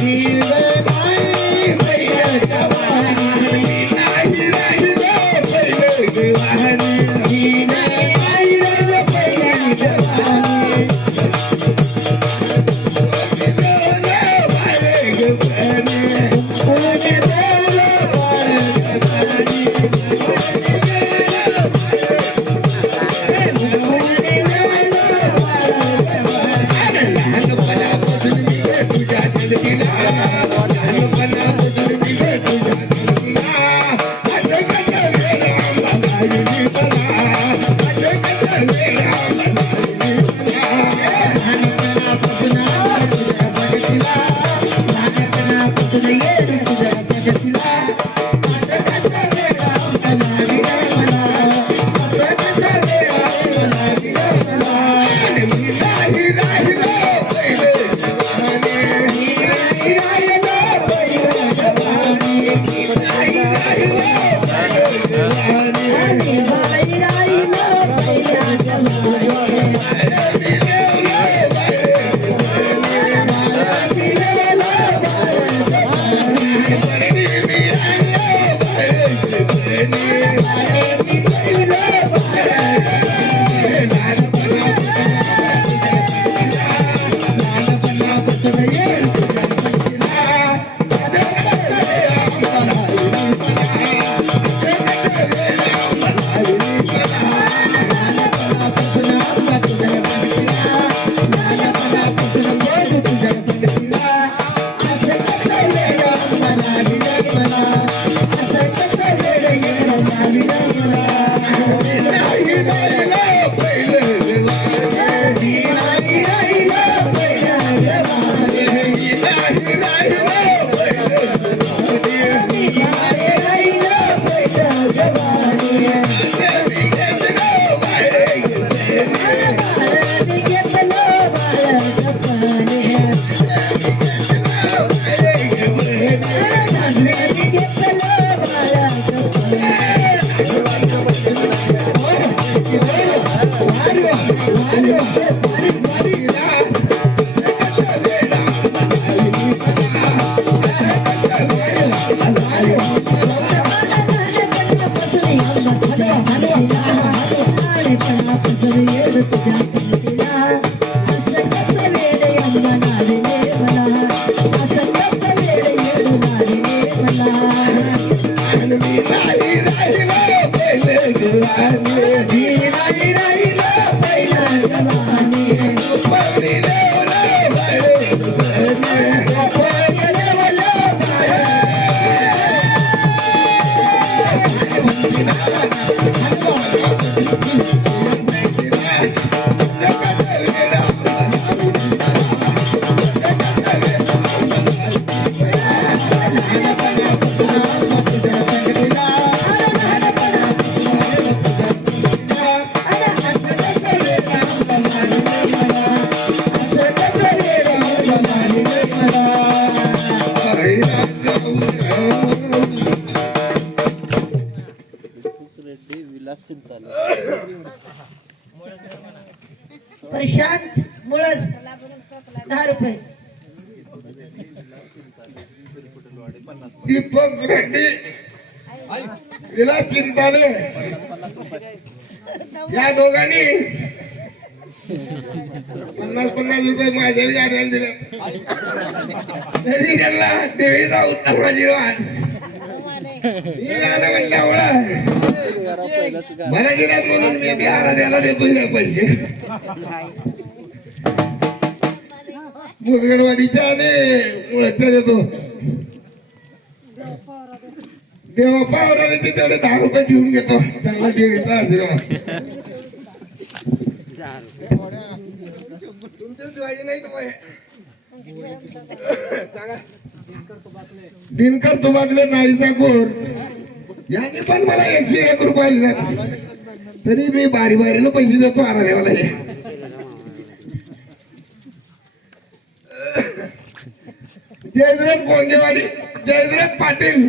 Give 来，与你。Bye. Jackson Talley. दहा रुपये दीपक रेड्डी. विलास चिंताले या दोघांनी पन्नास पन्नास रुपये माझ्या गाड्याला दिले. तरी त्यांना देवीचा उत्तर आशीर्वाद. म्हणून मी ती द्यायला देतो पैसे. मुसगडवाडीच्या आणि देतो. देवा पावरा देते तेवढे दहा रुपये घेऊन घेतो. त्यांना देवीचा आशीर्वाद. नाही तर सांगा दिनकर तुबागले नाईचा गोर यांनी पण मला एकशे एक रुपये दिले. तरी मी बारी बारीनं पैसे देतो आराध्याला हे जयद्रथ गोंदेवाडी जयद्रथ पाटील.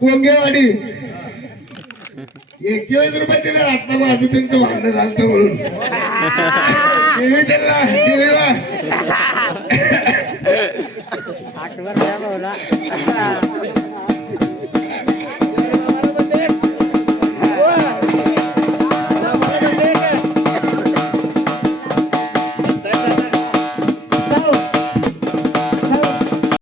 कोंगेवाडी. एकवीस रुपये दिले आता माझं त्यांचं भांडण झालं म्हणून. टीव्ही त्यांना टीव्हीला. आठवण द्या भाऊला.